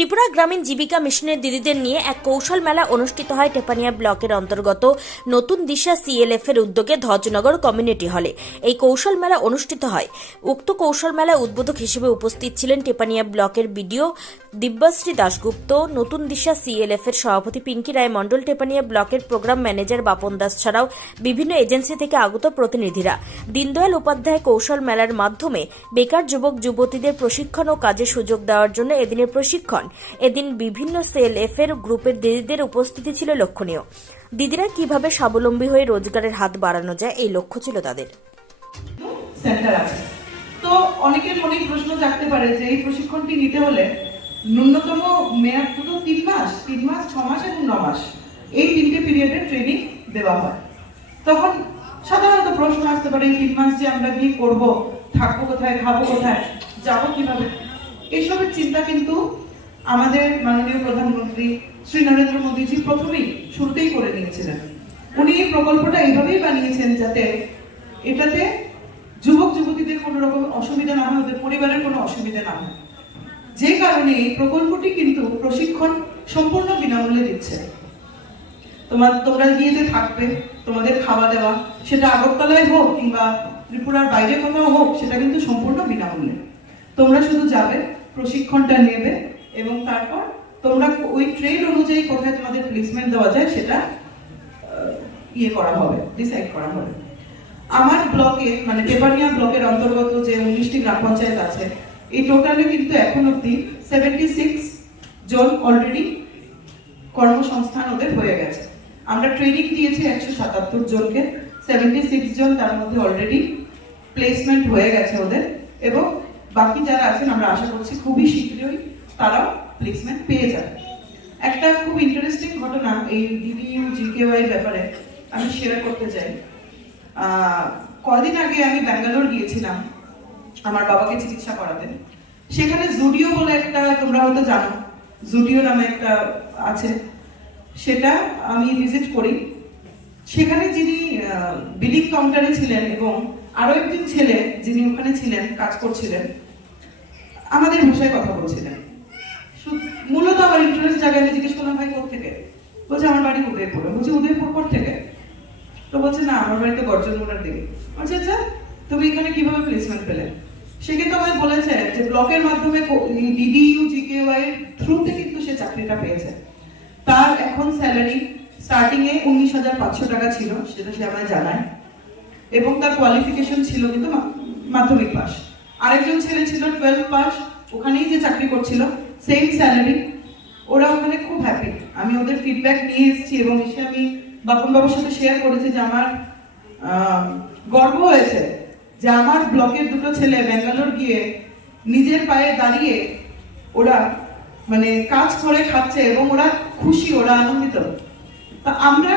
ত্রিপুরা গ্রামীণ জীবিকা মিশনের দিদিদের নিয়ে এক কৌশল মেলা অনুষ্ঠিত হয় টেপানিয়া ব্লকের অন্তর্গত নতুন দিশা সিএলএফ এর উদ্যোগে ধ্বজনগর কমিউনিটি হলে। এই কৌশল মেলা অনুষ্ঠিত হয়। উক্ত কৌশল মেলায় উদ্বোধক হিসেবে উপস্থিত ছিলেন টেপানিয়া ব্লকের বিডিও দিব্যশ্রী দাশগুপ্ত, নতুন দিশা সিএলএফ এর সভাপতি পিঙ্কি রায় মণ্ডল, টেপানিয়া ব্লকের প্রোগ্রাম ম্যানেজার বাপন দাস ছাড়াও বিভিন্ন এজেন্সি থেকে আগত প্রতিনিধিরা। দীনদয়াল উপাধ্যায় কৌশল মেলার মাধ্যমে বেকার যুবক যুবতীদের প্রশিক্ষণ ও কাজের সুযোগ দেওয়ার জন্য এদিনের প্রশিক্ষণ। এদিন বিভিন্ন সিএলএফ এর গ্রুপের দিদিদের উপস্থিতি ছিল লক্ষণীয়। দিদিরা কিভাবে স্বাবলম্বী হয়ে রোজগারের হাত বাড়ানো যায় এই লক্ষ্য ছিল তাদের। সেন্টার আছে, তো অনেকের মনে প্রশ্ন জাগতে পারে যে এই প্রশিক্ষণটি নিতে হলে ন্যূনতম মেয়াদ তো 3 মাস, 6 মাস এবং 9 মাস, এই 3টে পিরিয়ডের ট্রেনিং দেওয়া হয়। তখন সাধারণত প্রশ্ন আসতে পারে, এই 3 মাস যে আমরা কি করব, থাকবো কোথায়, খাবো কোথায়, যাবো কিভাবে? এইসবের চিন্তা কিন্তু আমাদের মাননীয় প্রধানমন্ত্রী শ্রী নরেন্দ্র মোদীজি প্রথমেই শুরুতেই করে নিয়েছিলেন। উনি এই প্রকল্পটা এইভাবেই বানিয়েছেন যাতে এটাতে যুবক যুবতীদের কোনো রকম অসুবিধা না হয়, ওদের পরিবারের কোনো অসুবিধা না হয়। যে কারণে এই প্রকল্পটি কিন্তু প্রশিক্ষণ সম্পূর্ণ বিনামূল্যে দিচ্ছে। তোমরা গিয়ে যে থাকবে, তোমাদের খাওয়া দাওয়া, সেটা আগরতলায় হোক কিংবা ত্রিপুরার বাইরে কোথাও হোক, সেটা কিন্তু সম্পূর্ণ বিনামূল্যে। তোমরা শুধু যাবে, প্রশিক্ষণটা নেবে এবং তারপর তোমরা ওই ট্রেড অনুযায়ী কোথায় তোমাদের প্লেসমেন্ট দেওয়া যায় সেটা করা হবে, ডিসাইড করা হবে। আমার ব্লকে মানে টেপানিয়া ব্লকের অন্তর্গত যে 19টি গ্রাম পঞ্চায়েত আছে, এই টোটালে কিন্তু এখন অব্দি 76 জন অলরেডি কর্মসংস্থান ওদের হয়ে গেছে। আমরা ট্রেনিং দিয়েছি 177 জনকে, 76 জন তার মধ্যে অলরেডি প্লেসমেন্ট হয়ে গেছে ওদের, এবং বাকি যারা আছেন আমরা আশা করছি খুবই শীঘ্রই তারাও প্লেসমেন্ট পেয়ে যাবে। একটা খুব ইন্টারেস্টিং ঘটনা এই ডিডিইউ জিকেওয়াই ব্যাপারে আমি শেয়ার করতে চাই। কদিন আগে আমি ব্যাঙ্গালোর গিয়েছিলাম আমার বাবাকে চিকিৎসা করাতে। সেখানে জুডিও বলে একটা, তোমরা হয়তো জানো, জুডিও নামে একটা আছে, সেটা আমি ভিজিট করি। সেখানে যিনি বিলিং কাউন্টারে ছিলেন এবং আরো একজন ছেলে যিনি ওখানে ছিলেন, কাজ করছিলেন, আমাদের ভাষায় কথা বলছিলেন। মূলত আমার ইন্টারেস্ট জায়গায় আমি জিজ্ঞেস করলাম, ভাই কোথেকে? বলছে আমার বাড়ি উদয়পুরে। বলছি উদয়পুর কোথ থেকে? তো বলছে না, আমার বাড়িতে গর্জনমোড়ার দিকে। আচ্ছা আচ্ছা, তুমি এখানে কিভাবে প্লেসমেন্ট পেলে? সে কিন্তু আমায় বলেছে যে ব্লকের মাধ্যমে ডিডিইউ জিকেওয়াই এর থ্রুতে কিন্তু সে চাকরিটা পেয়েছে। তার এখন স্যালারি স্টার্টিং এ 19,500 টাকা ছিল, সেটা সে আমায় জানায়, এবং তার কোয়ালিফিকেশন ছিল কিন্তু মাধ্যমিক পাস। আরেকজন ছেলে ছিল 12 পাস, ওখানেই যে চাকরি করছিল, সেম স্যালারি। ওরা ওখানে খুব হ্যাপি। আমি ওদের ফিডব্যাক নিয়ে এসেছি এবং এসে আমি বাপন বাবার সাথে শেয়ার করেছি যে আমার গর্ব হয়েছে যে আমার ব্লকের দুটো ছেলে ব্যাঙ্গালোর গিয়ে নিজের পায়ে দাঁড়িয়ে ওরা মানে কাজ করে খাচ্ছে এবং ওরা খুশি, ওরা আনন্দিত। তা আমরা